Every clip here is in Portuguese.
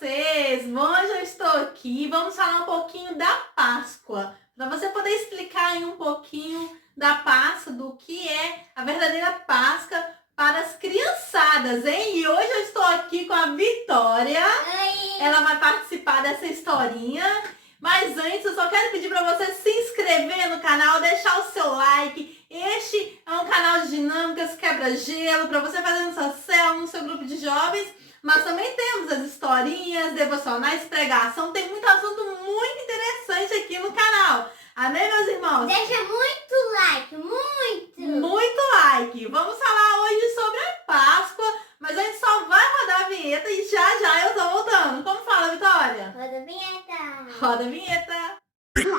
vocês? Bom, hoje eu estou aqui. Vamos falar um pouquinho da Páscoa. Para você poder explicar aí um pouquinho da Páscoa, do que é a verdadeira Páscoa para as criançadas, hein? E hoje eu estou aqui com a Vitória. Oi. Ela vai participar dessa historinha. Mas antes, eu só quero pedir para você se inscrever no canal, deixar o seu like. Este é um canal de dinâmicas, quebra-gelo, para você fazer no seu célula, no seu grupo de jovens. Mas também temos as historinhas, devocionais, pregação. Tem muito assunto muito interessante aqui no canal. Amém, meus irmãos? Deixa muito like, muito! Muito like! Vamos falar hoje sobre a Páscoa, mas a gente só vai rodar a vinheta e já eu tô voltando. Como fala, Vitória? Roda a vinheta! Roda a vinheta!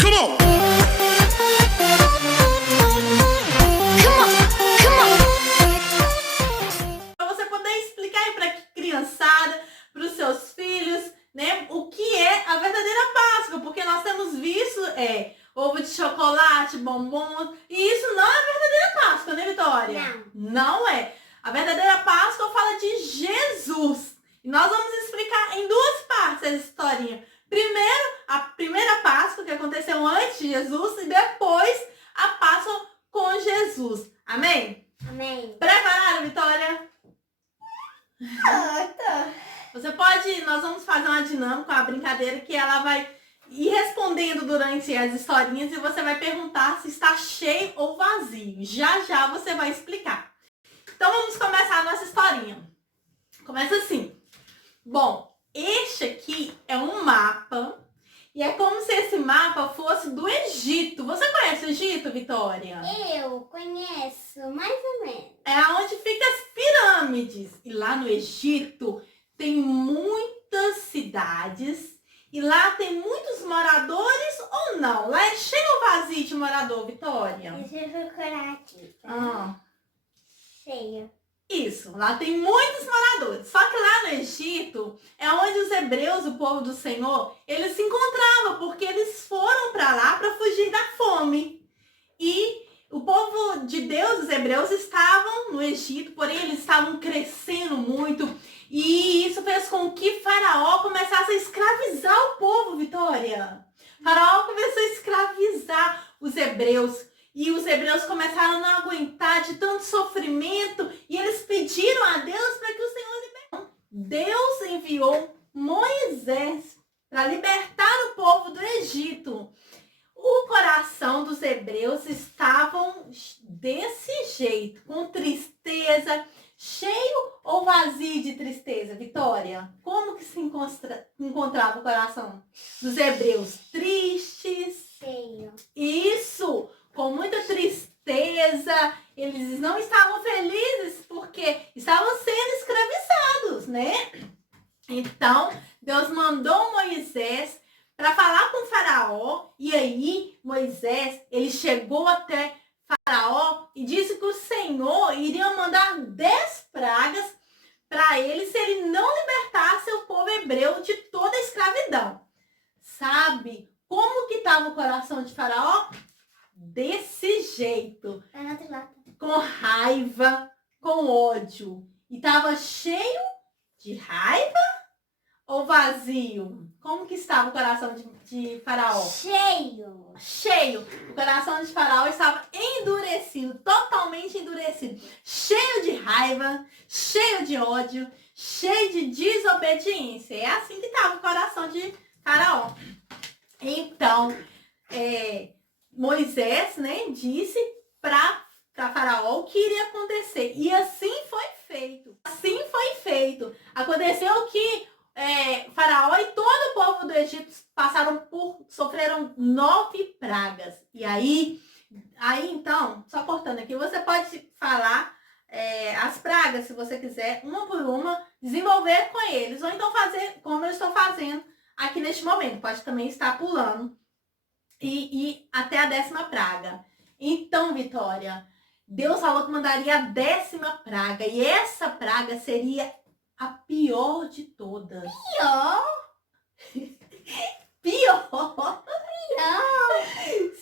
Come on! Para você poder explicar aí para criançada, para os seus filhos, né, o que é a verdadeira Páscoa, porque nós temos visto ovo de chocolate, bombom, e isso não é a verdadeira Páscoa, né, Vitória? Não é. A verdadeira Páscoa fala de Jesus. E nós vamos explicar em duas partes essa historinha. Primeiro, a primeira Páscoa que aconteceu antes de Jesus e depois a Páscoa com Jesus. Amém? Amém! Preparado, Vitória? Nós vamos fazer uma dinâmica, uma brincadeira que ela vai ir respondendo durante as historinhas e você vai perguntar se está cheio ou vazio. Já você vai explicar. Então vamos começar a nossa historinha. Começa assim. Bom, este aqui é um mapa e é como se esse mapa fosse do Egito. Você conhece o Egito, Vitória? Eu conheço, mais ou menos. É onde ficam as pirâmides. E lá no Egito tem muitas cidades. E lá tem muitos moradores ou não? Lá é cheio ou vazio de morador, Vitória? Deixa eu procurar aqui. Ah, Cheio. isso, lá tem muitos moradores. Só que lá no Egito é onde os hebreus, o povo do Senhor, eles se encontravam, porque eles foram para lá para fugir da fome. E o povo de Deus, os hebreus, estavam no Egito, porém eles estavam crescendo muito. E isso fez com que Faraó começasse a escravizar o povo, Vitória. Faraó começou a escravizar os hebreus. E os hebreus começaram a não aguentar de tanto sofrimento. E eles pediram a Deus para que o Senhor liberasse. Deus enviou Moisés para libertar o povo do Egito. O coração dos hebreus estavam desse jeito, com tristeza, cheio ou vazio de tristeza, Vitória? Como que se encontrava o coração dos hebreus? Tristes. Cheio. Isso, com muita tristeza. Eles não estavam felizes porque estavam sendo escravizados, né? Então, Deus mandou Moisés para falar com Faraó, e aí Moisés, ele chegou até Faraó e disse que o Senhor iria mandar 10 pragas para ele se ele não libertasse o povo hebreu de toda a escravidão. Sabe como que estava o coração de Faraó? Desse jeito, Tá na outra lata. com raiva, com ódio. E estava cheio de raiva ou vazio? Como que estava o coração de Faraó? Cheio. Cheio. O coração de Faraó estava endurecido, totalmente endurecido. Cheio de raiva, cheio de ódio, cheio de desobediência. É assim que estava o coração de Faraó. Então, Moisés, né, disse para Faraó o que iria acontecer. E assim foi feito. Assim foi feito. Aconteceu que Faraó e todo o povo do Egito sofreram 9 pragas. E aí então, só cortando aqui, você pode falar as pragas, se você quiser, uma por uma, desenvolver com eles. Ou então fazer como eu estou fazendo aqui neste momento. Pode também estar pulando e ir até a 10ª praga. Então, Vitória, Deus falou que mandaria a 10ª praga. E essa praga seria a pior de todas. Pior? Pior? Não.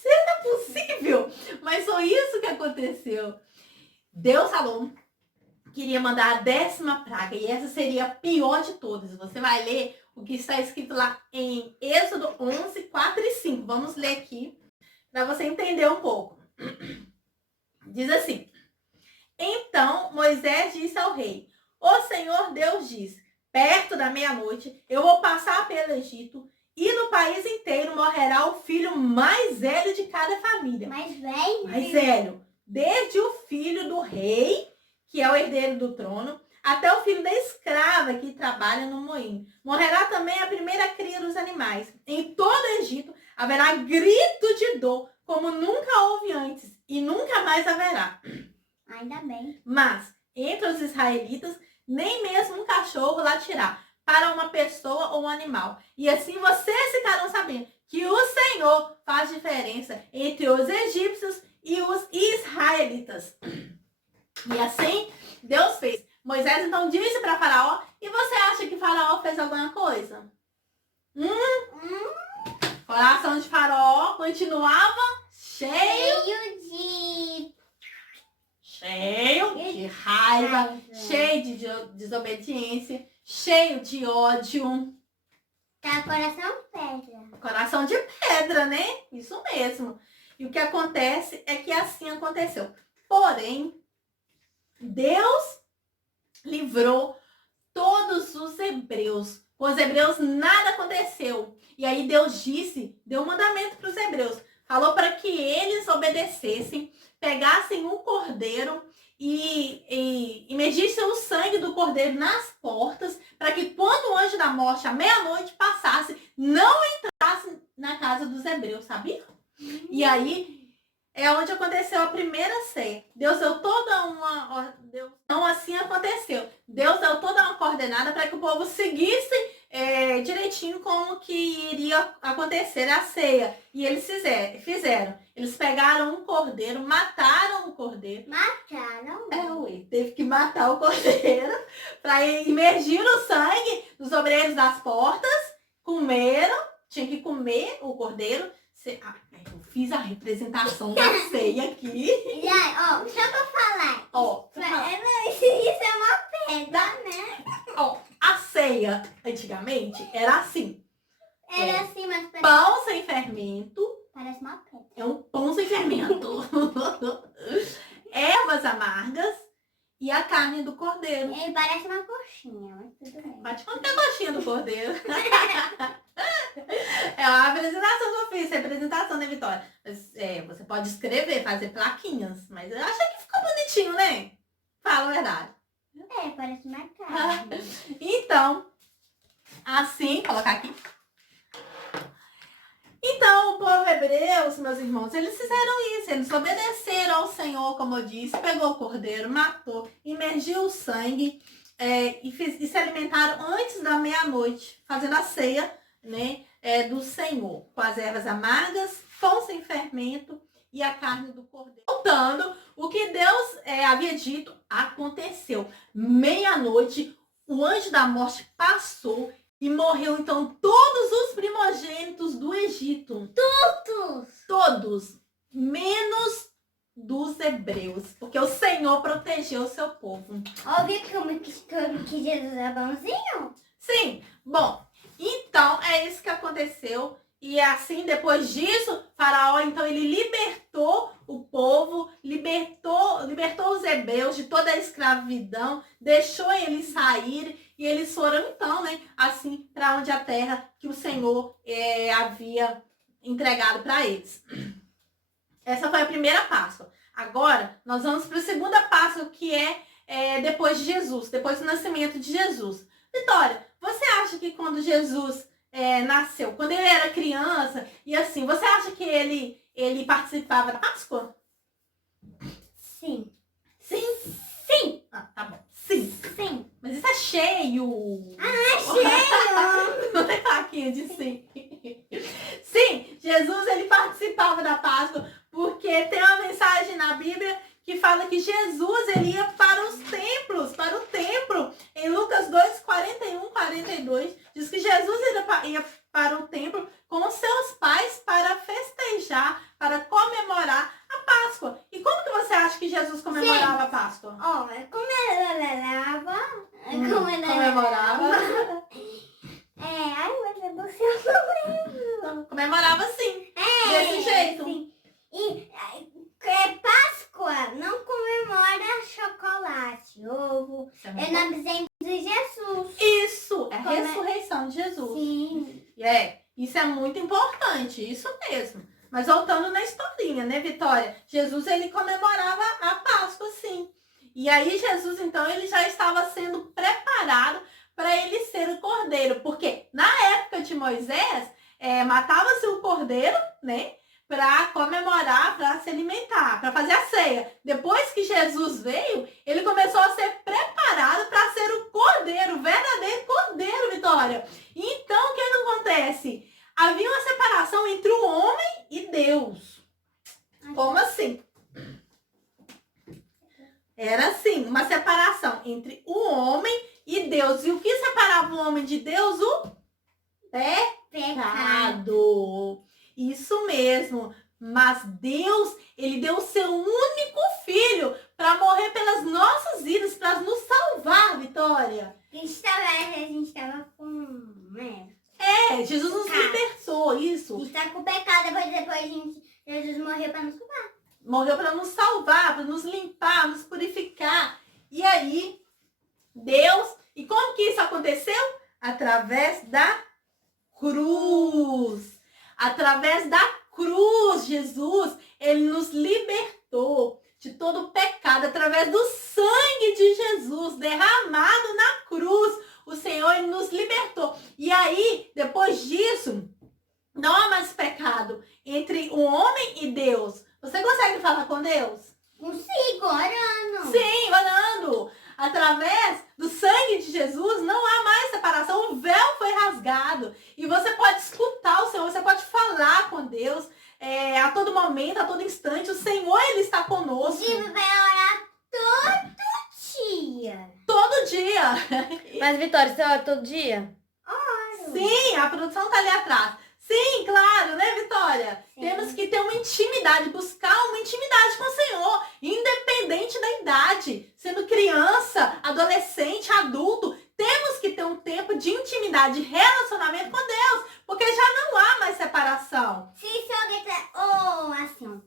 Será possível? Mas foi isso que aconteceu. Deus falou queria mandar a 10ª praga. E essa seria a pior de todas. Você vai ler o que está escrito lá em Êxodo 11, 4 e 5. Vamos ler aqui para você entender um pouco. Diz assim: Então Moisés disse ao rei: O Senhor Deus diz: perto da meia-noite eu vou passar pelo Egito e no país inteiro morrerá o filho mais velho de cada família. Mais velho? Mais velho. Desde o filho do rei, que é o herdeiro do trono, até o filho da escrava que trabalha no moinho. Morrerá também a primeira cria dos animais. Em todo o Egito haverá grito de dor, como nunca houve antes, e nunca mais haverá. Ainda bem. Mas, entre os israelitas, nem mesmo um cachorro latirá para uma pessoa ou um animal. E assim vocês ficarão sabendo que o Senhor faz diferença entre os egípcios e os israelitas. E assim Deus fez. Moisés então disse para Faraó, e você acha que Faraó fez alguma coisa? O coração de Faraó continuava cheio de raiva, cheio de desobediência, cheio de ódio. Tá, coração pedra. Coração de pedra, né? Isso mesmo. E o que acontece é que assim aconteceu. Porém, Deus livrou todos os hebreus. Com os hebreus nada aconteceu. E aí Deus deu um mandamento para os hebreus. Falou para que eles obedecessem, pegassem um cordeiro e imergissem o sangue do cordeiro nas portas, para que quando o anjo da morte, à meia-noite, passasse, não entrasse na casa dos hebreus, sabia? E aí é onde aconteceu a primeira ceia. Deus deu toda uma... Não assim aconteceu. Deus deu toda uma coordenada para que o povo seguisse direitinho como que iria acontecer a ceia. E eles fizeram. Eles pegaram um cordeiro, mataram o cordeiro. Mataram? Teve que matar o cordeiro para imergir o sangue dos obreiros das portas. Comeram, tinha que comer o cordeiro. Eu fiz a representação da ceia aqui. Ó, só pra falar. Ó, Isso é uma pedra, né? ó, a ceia, antigamente, era assim. Era assim, mas parece, Pão sem fermento. parece uma pedra. É um pão sem fermento. Ervas amargas e a carne do cordeiro. Ele parece uma coxinha, mas tudo bem. Bate quanto é a coxinha do cordeiro. É uma apresentação que eu fiz, representação da Vitória. Mas, você pode escrever, fazer plaquinhas, mas eu achei que ficou bonitinho, né? Fala a verdade. Parece uma carne. Então, assim, colocar aqui. Então, o povo hebreu, meus irmãos, eles fizeram isso. Eles obedeceram ao Senhor, como eu disse, pegou o cordeiro, matou, imergiu o sangue e se alimentaram antes da meia-noite, fazendo a ceia, né, do Senhor, com as ervas amargas, pão sem fermento e a carne do cordeiro. Voltando, o que Deus havia dito aconteceu. Meia-noite, o anjo da morte passou e morreu, então, todos os primogênitos do Egito. Todos, menos dos hebreus, porque o Senhor protegeu o seu povo. Ouviu que Jesus é bonzinho? Sim, bom, então é isso que aconteceu. E assim, depois disso, Faraó, então, ele libertou o povo, libertou os hebreus de toda a escravidão, deixou eles saírem e eles foram, então, né, assim, para onde a terra que o Senhor havia entregado para eles. Essa foi a primeira Páscoa. Agora, nós vamos para a segunda Páscoa, que é depois de Jesus, depois do nascimento de Jesus. Vitória, você acha que quando Jesus nasceu, quando ele era criança, e assim, você acha que ele participava da Páscoa? Sim. Sim? Ah, tá bom. Sim. Mas isso é cheio. Cheio! Não tem plaquinha de sim. Sim, Jesus, ele participava da Páscoa, porque tem uma mensagem na Bíblia que fala que Jesus, ele ia para os templos, para o templo. Em Lucas 2, 41, 42, diz que Jesus ia para o templo com seus pais para festejar, para comemorar a Páscoa. E como que você acha que Jesus comemorava a Páscoa? Como era De Jesus. Isso, é a Como é? ressurreição de Jesus. Sim. Isso é muito importante, isso mesmo. Mas voltando na historinha, né, Vitória? Jesus, ele comemorava a Páscoa, sim. E aí Jesus, então, ele já estava sendo preparado para ele ser o cordeiro. Porque na época de Moisés, matava-se o cordeiro, né? Para comemorar, para se alimentar, para fazer a ceia. Depois que Jesus veio, ele começou a ser preparado para ser o cordeiro, o verdadeiro cordeiro, Vitória. Então, o que acontece? Havia uma separação entre o homem e Deus. Como assim? Era assim, uma separação entre o homem e Deus. E o que separava o homem de Deus? O pecado. Isso mesmo. Mas Deus, ele deu o seu único filho para morrer pelas nossas vidas, para nos salvar, Vitória. A gente estava com... Jesus nos libertou, isso. A gente tá com pecado, depois Jesus morreu para nos salvar. Morreu para nos salvar, para nos limpar, nos purificar. E aí, Deus... E como que isso aconteceu? Através da cruz. Através da cruz, Jesus, ele nos libertou de todo o pecado. Através do sangue de Jesus derramado na cruz, o Senhor, ele nos libertou. E aí, depois disso, não há mais pecado entre o homem e Deus. Você consegue falar com Deus? Consigo, orando. Sim, orando. Através do sangue de Jesus, não há mais separação. O véu foi rasgado. E você pode escutar o Senhor, você pode falar com Deus a todo momento, a todo instante. O Senhor, ele está conosco. E vai orar todo dia. Todo dia. Mas, Vitória, você ora todo dia? Oro. Sim, a produção tá ali atrás. Sim, claro, né, Vitória? Sim. Temos que ter uma intimidade, buscar uma intimidade com o Senhor, independente da idade. Sendo criança, adolescente, adulto, temos que ter um tempo de intimidade, de relacionamento com Deus, porque já não há mais separação. Se alguém ou assim,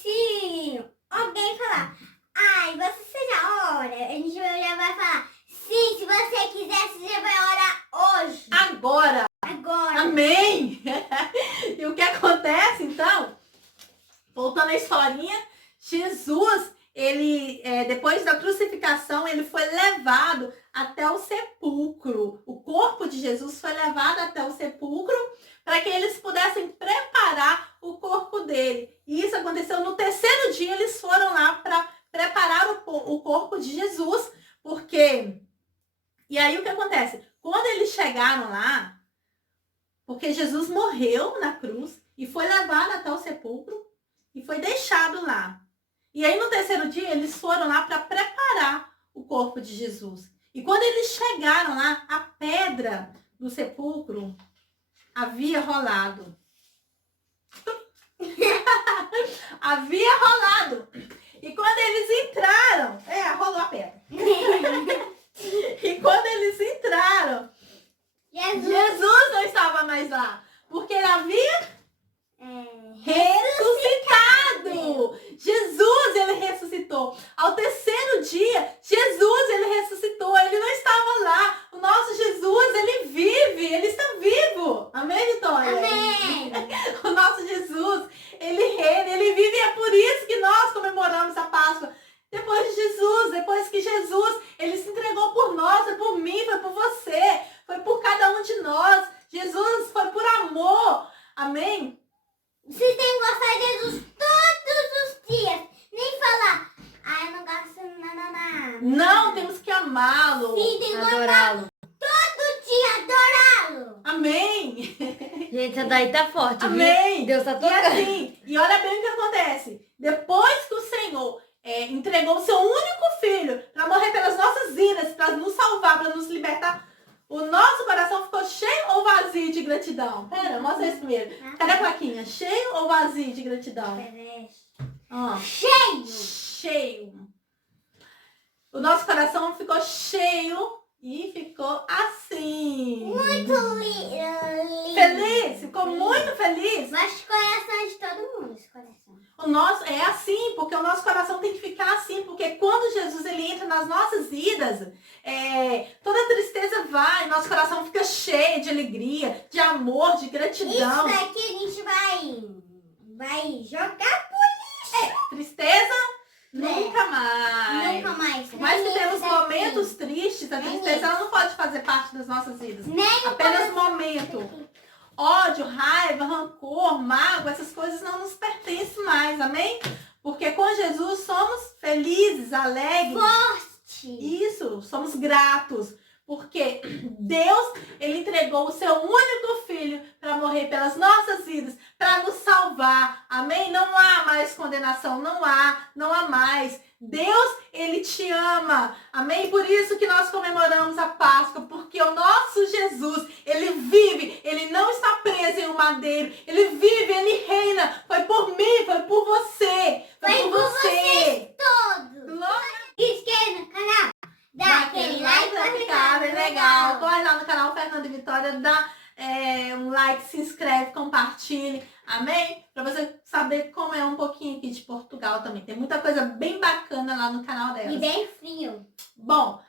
se alguém falar, ai, você já ora, a gente já vai falar, sim, se você quiser, você já vai orar hoje. Agora. Amém! E o que acontece, então? Voltando à historinha, Jesus, ele, depois da crucificação, ele foi levado até o sepulcro. O corpo de Jesus foi levado até o sepulcro para que eles pudessem preparar o corpo dele. E isso aconteceu no terceiro dia, eles foram lá para preparar o corpo de Jesus, porque... E aí o que acontece? Quando eles chegaram lá, porque Jesus morreu na cruz e foi levado até o sepulcro e foi deixado lá. E aí no terceiro dia eles foram lá para preparar o corpo de Jesus. E quando eles chegaram lá, a pedra do sepulcro havia rolado. Havia rolado. E quando eles entraram, rolou a pedra. E quando eles entraram, Jesus não estava mais lá, porque ele havia ressuscitado. Jesus, ele ressuscitou. Ao terceiro dia, Jesus, ele ressuscitou. Ele não estava lá. O nosso Jesus, ele vive, ele está vivo. Amém, Vitória? Amém. O nosso Jesus, ele reina, ele vive, e é por isso que nós comemoramos a Páscoa. Depois de Jesus, depois que Jesus, ele se entregou por nós, foi por mim, foi por você, foi por cada um de nós. Jesus foi por amor. Amém? Você tem que gostar de Jesus todos os dias. Nem falar, eu não gosto de nada. Não, temos que amá-lo. Sim, tem que gostar Adorá-lo. todo dia, adorá-lo. Amém? Gente, essa daí tá forte, Amém. viu? Deus tá E tocando. assim, e olha bem o que acontece. Depois que o Senhor entregou o seu único filho para morrer pelas nossas vidas, para nos salvar, para nos libertar, o nosso coração ficou cheio ou vazio de gratidão? Pera, mostra isso primeiro. Cadê a plaquinha? Cheio ou vazio de gratidão? Cheio. Cheio. O nosso coração ficou cheio e ficou assim. Muito lindo. Feliz? Ficou muito feliz? Mas coração de todo mundo, esse coração. É assim, porque o nosso coração tem que ficar assim, porque quando Jesus ele entra nas nossas vidas, toda tristeza vai, nosso coração fica cheio de alegria, de amor, de gratidão. Isso daqui a gente vai jogar Tristeza? Nunca mais. nunca mais. Mas que Nem temos esse daqui. momentos tristes, a Nem tristeza esse. ela não pode fazer parte das nossas vidas. Nem Apenas momento. Ódio, raiva, rancor, mágoa, essas coisas não nos pertencem mais, amém? Porque com Jesus somos felizes, alegres. Isso, somos gratos. Porque Deus, ele entregou o seu único filho para morrer pelas nossas vidas, para nos salvar. Amém? Não há mais condenação, não há mais. Deus, ele te ama. Amém? Por isso que nós comemoramos a Páscoa, porque o nosso Jesus, ele vive, ele não está preso em um madeiro, ele vive, ele reina. Foi por mim, foi por você. Foi por você. todos. Inscreva no canal. Dá aquele like pra ficar bem legal. Corre lá no canal Fernanda e Vitória, dá um like, se inscreve, compartilhe. Amém? Pra você saber como é um pouquinho aqui de Portugal também. Tem muita coisa bem bacana lá no canal dela. E bem frio. Bom,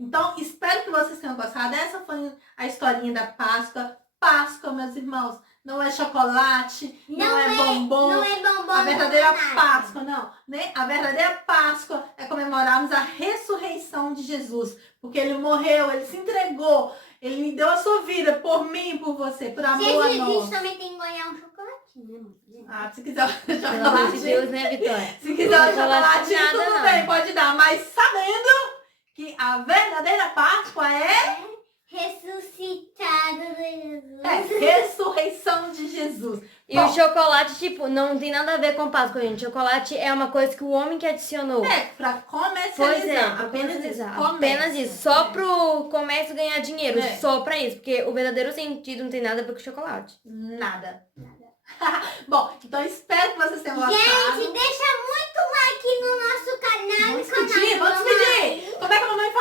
então espero que vocês tenham gostado. Essa foi a historinha da Páscoa. Páscoa, meus irmãos, não é chocolate, não é bombom. Não é bombom. A verdadeira não é nada. Páscoa, não, né? A verdadeira Páscoa é comemorarmos a ressurreição de Jesus. Porque ele morreu, ele se entregou, ele deu a sua vida por mim, por você, por amor a Jesus nós. também tem que ganhar um chocolatinho, né? Ah, se quiser Pelo amor de chocolate, Deus, né, Vitória? se quiser um Chocolate chocolatinho, nada, tudo não. bem, pode dar. Mas sabendo que a verdadeira Páscoa é Ressuscitado de Jesus. ressurreição de Jesus. E o chocolate, tipo, não tem nada a ver com Páscoa, gente. Chocolate é uma coisa que o homem que adicionou. Pra comercializar. Pois é, pra apenas comercializar. isso. Apenas Comércio. isso. Só pro comércio ganhar dinheiro. É. Só pra isso. Porque o verdadeiro sentido não tem nada a ver com chocolate. Nada. Bom, então espero que vocês tenham gostado. Gente, deixa muito like no nosso canal. Vamos despedir, vamos despedir. Como é que a mamãe